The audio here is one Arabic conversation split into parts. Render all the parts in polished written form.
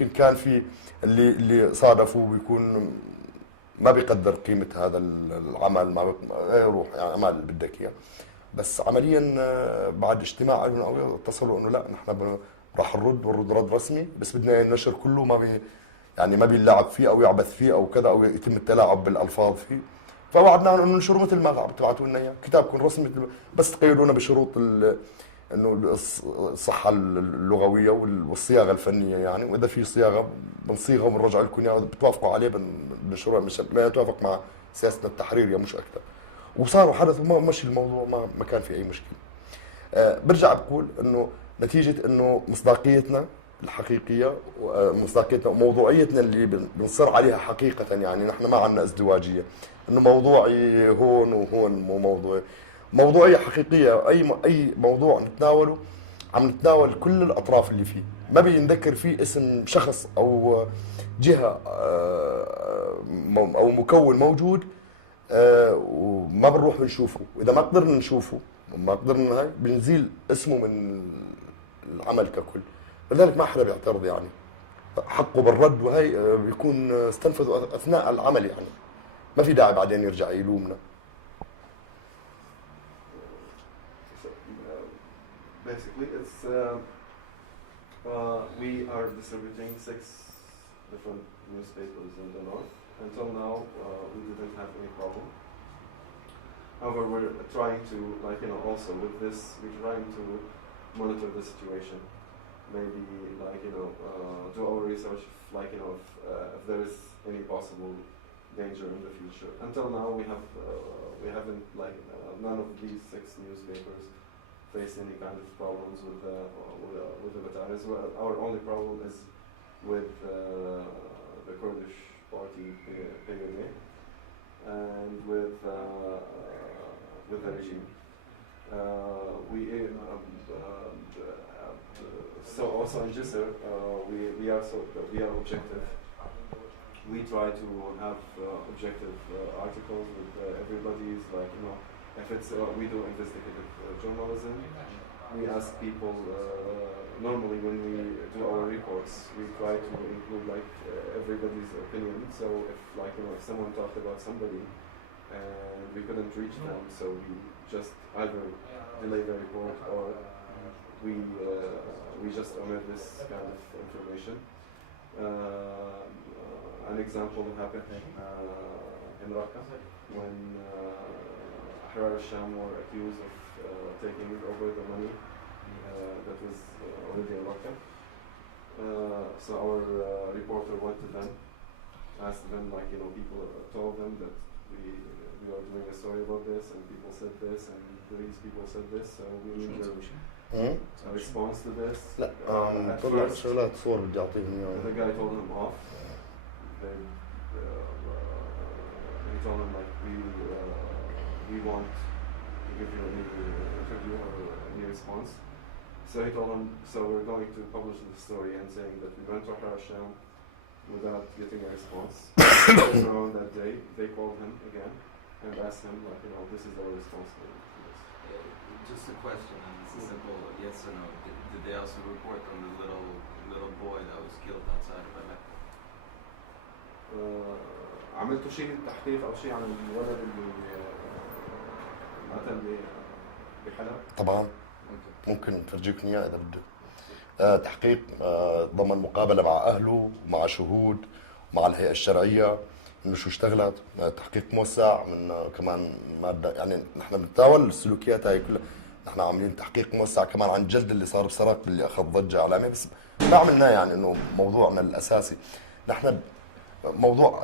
يمكن كان في اللي صادفوا بيكون ما بيقدر قيمة هذا العمل، ما يروح يعني اعمل اللي بدك اياه. بس عمليا بعد اجتماع لهم او اتصلوا انه لا نحن راح نرد ونرد رد رسمي، بس بدنا النشر كله ما بي يعني ما بيلعب فيه او يعبث فيه او كذا او يتم التلاعب بالالفاظ فيه. فوعدناهم انه ننشره مثل ما عم تبعتوا لنا اياه، كتابكم رسمي بس تقيدونا بشروط انه الصحه اللغويه والصياغه الفنيه يعني، واذا في صياغه بنصيغها وبنرجع لكم اياها، بتوافقوا عليه بنشروها، مش ما يتوافق مع سياسه التحرير يا مش اكثر. وصاروا حدث وما مشي الموضوع، ما كان في اي مشكله. برجع بقول انه نتيجه انه مصداقيتنا الحقيقيه ومصداقيتنا وموضوعيتنا اللي بنصر عليها حقيقه، يعني نحن ما عندنا ازدواجيه انه موضوعي هون وهون، مو موضوعي، موضوعيه حقيقيه. اي موضوع نتناوله عم نتناول كل الاطراف اللي فيه، ما بينذكر فيه اسم شخص او جهه او مكون موجود وما بنروح بنشوفه، واذا ما قدرنا نشوفه ما قدرنا هاي بنزيل اسمه من العمل ككل. لذلك ما حدا بيعترض يعني، حقه بالرد، وهي بيكون استنفذوا اثناء العمل يعني، ما في داعي بعدين يرجع يلومنا. So, basically, it's we are distributing 6 different newspapers in the north. Until now, we didn't have any problem. However, we're trying to, also with this, we're trying to monitor the situation. Maybe, do our research, if there is any possible danger in the future. Until now, we haven't, none of these 6 newspapers faced any kind of problems with the battalions. Well, our only problem is with the Kurdish party, PYD, and with the regime. So also in Jisr, we are objective. We try to have objective articles with everybody's if it's we do investigative journalism. We ask people normally when we do our reports, we try to include everybody's opinion. So if someone talked about somebody and we couldn't reach them, so we just either delay the report or we just omit this kind of information. An example happened in Raqqa when Ahrar al-Sham were accused of taking over the money that was already in Raqqa. So our reporter went to them, asked them people told them that we are doing a story about this and people said this and these people said this, so we need their response to this. طلع شغلات صور بدي اعطيهم اياها. The guy told him off. He told him we want to give you any interview or any response. So he told him, so we're going to publish the story and saying that we went to Ahrar al-Sham without getting a response. So on that day, they called him again and asked him, this is our response to this. Just a question, and it's a simple yes or no. Did they also report on the little boy that was killed outside of Aleppo? عملتوا شيء تحقيق او شيء عن الولد اللي انقتل بحلب؟ طبعا ممكن نفرجيكم اياه اذا بدك. تحقيق ضمن مقابله مع اهله ومع شهود ومع الهيئه الشرعيه انه شو اشتغلت. تحقيق موسع من كمان ماده، يعني نحن بنتناول السلوكيات هاي كلها. نحن عاملين تحقيق موسع كمان عن الجلد اللي صار بسرق اللي اخذ ضجه اعلاميه، بس ما عملناه يعني انه موضوعنا الاساسي. نحن موضوع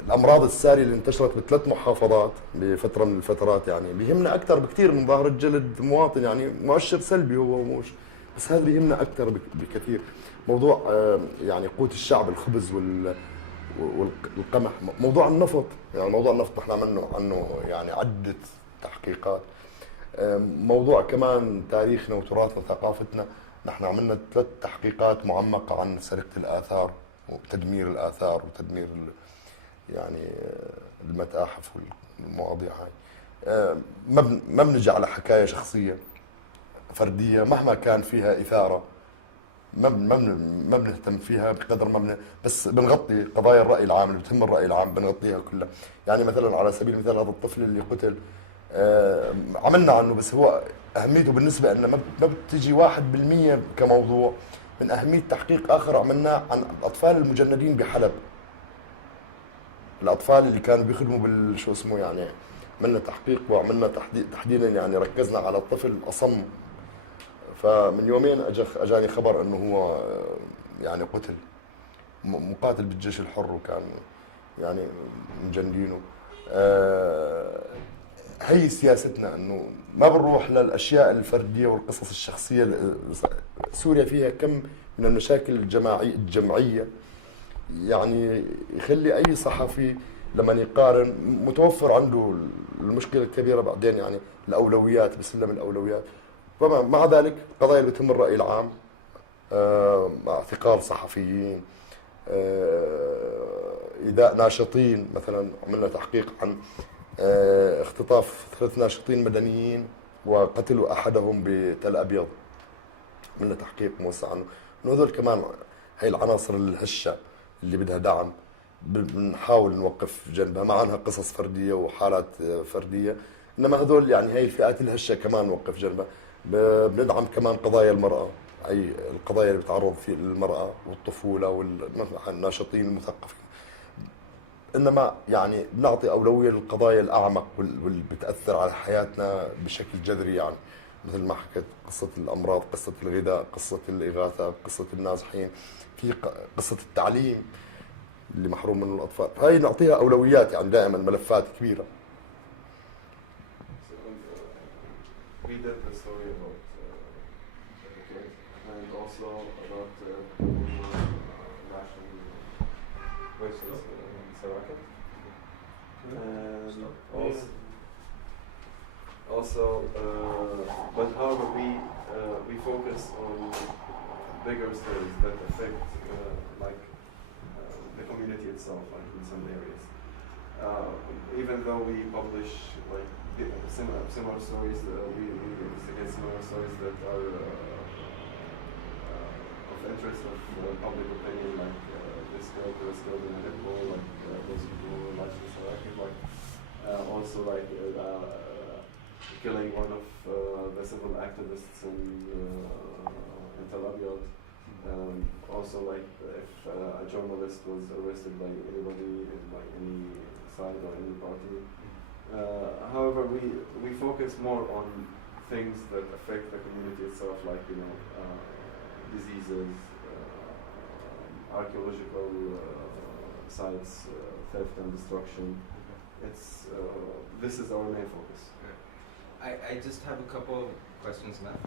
الامراض الساريه اللي انتشرت ب3 محافظات بفتره من الفترات يعني بيهمنا اكثر بكثير من ظاهره جلد مواطن، يعني مؤشر سلبي هو مش، بس هذا بيهمنا اكثر بكثير. موضوع يعني قوت الشعب، الخبز والقمح. موضوع النفط، يعني موضوع النفط نحن عملنا عنه يعني عده تحقيقات. موضوع كمان تاريخنا وتراثنا وثقافتنا، نحن عملنا 3 تحقيقات معمقه عن سرقه الاثار وتدمير الاثار وتدمير يعني المتاحف والمواضيع هاي. ما بنجي على حكايه شخصيه فرديه مهما كان فيها اثاره، ما بنهتم فيها بقدر ما بس بنغطي قضايا الرأي العام اللي بتهم الرأي العام، بنغطيها كلها. يعني مثلا على سبيل المثال هذا الطفل اللي قتل، عملنا عنه، بس هو أهميته بالنسبة لنا ما بتجي 1% كموضوع من أهمية تحقيق آخر عملناه عن الأطفال المجندين بحلب. الأطفال اللي كانوا بيخدموا شو اسمه يعني، عملنا تحقيق وعملنا تحديدا يعني ركزنا على الطفل الأصم. فمن يومين اجاني خبر انه هو يعني قتل، مقاتل بالجيش الحر، وكان يعني مجندينه. هي سياستنا انه ما بنروح للاشياء الفرديه والقصص الشخصيه. سوريا فيها كم من المشاكل الجمعيه يعني يخلي اي صحفي لما يقارن متوفر عنده المشكله الكبيره بعدين يعني الاولويات، بسلم الاولويات. مع ذلك القضايا اللي بتهم الرأي العام، اعتقال صحفيين، إيذاء ناشطين. مثلا عملنا تحقيق عن اختطاف 3 ناشطين مدنيين وقتلوا أحدهم بتل أبيض. عملنا تحقيق موسع عنه. إنه هذول كمان هي العناصر الهشة اللي بدها دعم، بنحاول نوقف جنبها، مع انها قصص فرديه وحالات فرديه، انما هذول يعني هي الفئات الهشه كمان نوقف جنبها. بندعم كمان قضايا المراه، اي القضايا اللي بتعرض في المراه والطفوله والناشطين المثقفين. انما يعني بنعطي اولويه للقضايا الاعمق واللي بتاثر على حياتنا بشكل جذري، يعني مثل ما حكيت قصه الامراض، قصه الغذاء، قصه الاغاثه، قصه النازحين، في قصه التعليم اللي محروم منه الاطفال. هاي نعطيها اولويات يعني دائما، ملفات كبيره. We did the story about the kid and also about national voices in Sarakat. And also, but however we focus on bigger stories that affect like the community itself, like in some areas. Even though we publish like similar stories, we investigate similar stories that are of interest of public opinion, like this girl who was killed in Aleppo, like those people who were marching in Sarakit, like also like killing one of the civil activists in Tel Aviv. Also, like if a journalist was arrested by anybody, by any side or any party. However, we focus more on things that affect the community itself, like diseases, archaeological sites, theft and destruction. It's this is our main focus. I just have a couple of questions left,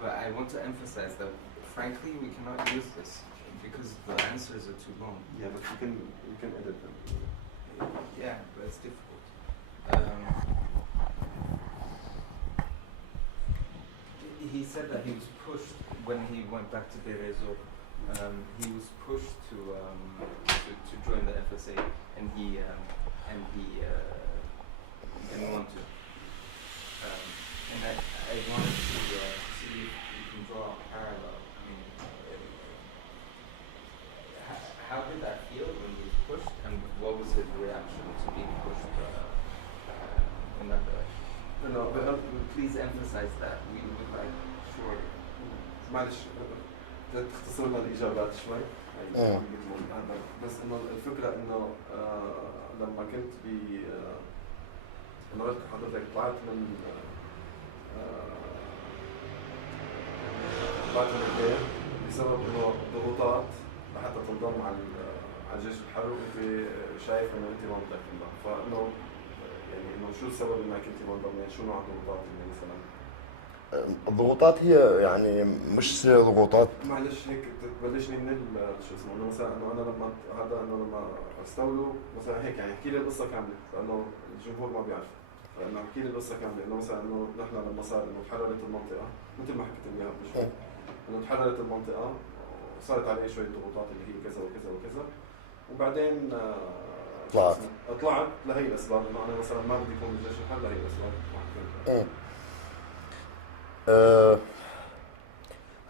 but I want to emphasize that frankly we cannot use this because the answers are too long. Yeah, but you can edit them. Yeah, but it's difficult. He said that he was pushed when he went back to Deir ez-Zor. He was pushed to join the FSA, and he didn't want to. And I wanted to see if you can draw a parallel. I mean, how did that feel when he was pushed, and what was his reaction to being pushed in that direction? No, but Please emphasize that. We would like short. معلش تختصر لنا الاجابات شوي. بس انه الفكره انه لما كنت انه قلت لحضرتك طلعت من البيت بسبب انه ضغوطات لحتى تنضم على الجيش الحر، وانت شايف انه انت ما بدك تنضم، فانه يعني انه شو السبب انك انت ما انضميت؟ شو نوع الضغوطات اللي مثلا؟ الضغوطات هي يعني مش ضغوطات. معلش هيك تبلشني من شو اسمه، انه مثلا انه انا لما هذا انه لما استولوا مثلا هيك يعني احكي لي القصه كامله، لانه الجمهور ما بيعرف. فانه احكي لي القصه كامله، انه مثلا انه نحن لما صار انه تحررت المنطقه مثل ما حكيت لي اياها قبل شوي، انه تحررت المنطقه وصارت علي شويه ضغوطات اللي هي كذا وكذا وكذا، وبعدين طلعت لهي الاسباب، انه انا مثلا ما بدي اكون بالجيش الحر لهي الاسباب.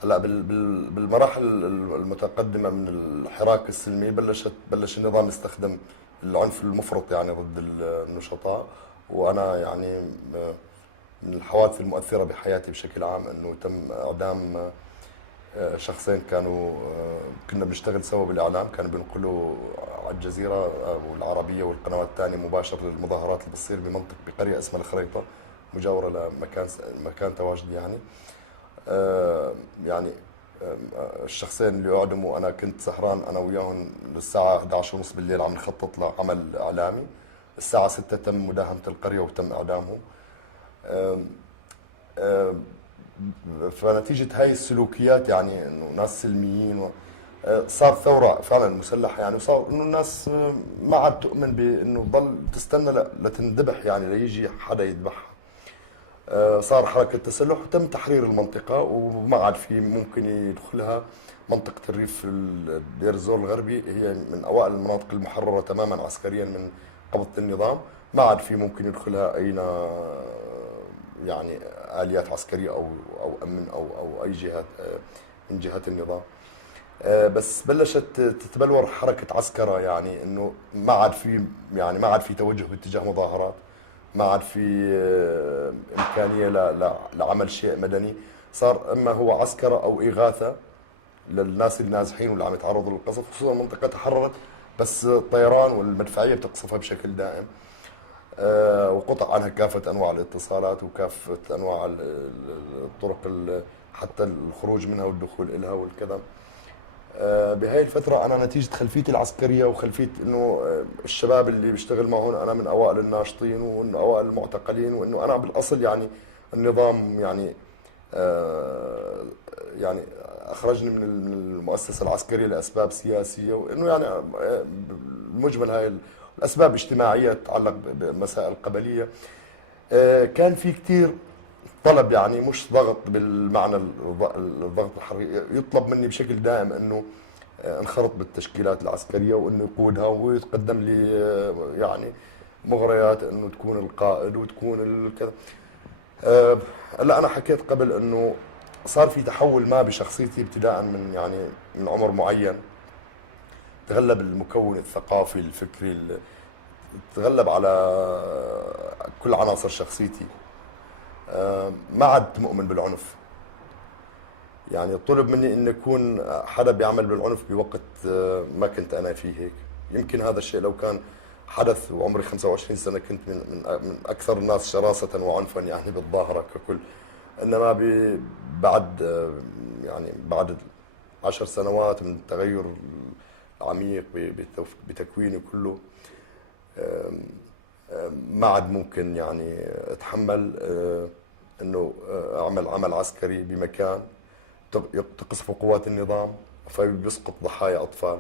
هلا بالمراحل المتقدمه من الحراك السلمي بلش النظام يستخدم العنف المفرط يعني ضد النشطاء. وانا يعني من الحوادث المؤثره بحياتي بشكل عام انه تم اعدام شخصين كنا بنشتغل سوا بالاعلام، كانوا بينقلوا على الجزيره والعربيه والقنوات الثانيه مباشر للمظاهرات اللي بتصير بقريه اسمها الخريطه مجاوره لمكان تواجدي يعني. يعني الشخصين اللي اعدموا انا كنت سهران انا وياهم للساعه 11:30 بالليل عم نخطط لعمل اعلامي. الساعه 6 تم مداهمه القريه وتم اعدامهم. فنتيجه هاي السلوكيات يعني انه ناس سلميين صار ثوره فعلا مسلحه يعني، وصار انه الناس ما عاد تؤمن بانه تضل تستنى لتندبح يعني ليجي حدا يذبحها. صار حركة تسلح وتم تحرير المنطقة وما عاد في ممكن يدخلها. منطقة الريف دير الزور الغربي هي من أوائل المناطق المحررة تماما عسكريا من قبضة النظام، ما عاد في ممكن يدخلها أي يعني آليات عسكرية أو أمن أو أي جهات من جهات النظام. بس بلشت تتبلور حركة عسكرة يعني إنه ما عاد في توجه باتجاه مظاهرات، ما عاد في إمكانية لعمل شيء مدني. صار إما هو عسكرة أو إغاثة للناس النازحين واللي عم يتعرضوا للقصف، خصوصا المنطقة تحررت بس الطيران والمدفعية بتقصفها بشكل دائم. وقطع عنها كافة أنواع الاتصالات وكافة أنواع الطرق حتى الخروج منها والدخول إلها والكذا. بهاي الفترة أنا نتيجة خلفيتي العسكرية وخلفية إنه الشباب اللي بيشتغل معهم أنا من أوائل الناشطين ومن أوائل المعتقلين، وإنه أنا بالأصل يعني النظام يعني أخرجني من المؤسسة العسكرية لأسباب سياسية، وإنه يعني المجمل هاي الأسباب اجتماعية تتعلق بمسائل قبلية. كان في كتير طلب يعني مش ضغط بالمعنى الضغط الحربي، يطلب مني بشكل دائم انه انخرط بالتشكيلات العسكريه وانه يقودها ويتقدم لي يعني مغريات انه تكون القائد وتكون الكذا. هلا انا حكيت قبل انه صار في تحول ما بشخصيتي ابتداء من عمر معين، تغلب المكون الثقافي الفكري، تغلب على كل عناصر شخصيتي. ما عدت مؤمن بالعنف، يعني طلب مني ان اكون حدا بيعمل بالعنف بوقت ما كنت انا فيه هيك. يمكن هذا الشيء لو كان حدث وعمري 25 سنه كنت من اكثر الناس شراسه وعنفا يعني بالظاهره ككل. انما بعد 10 سنوات من التغير العميق بتكويني كله ما عاد ممكن يعني اتحمل انه اعمل عمل عسكري بمكان تقصف قوات النظام فبيسقط ضحايا اطفال.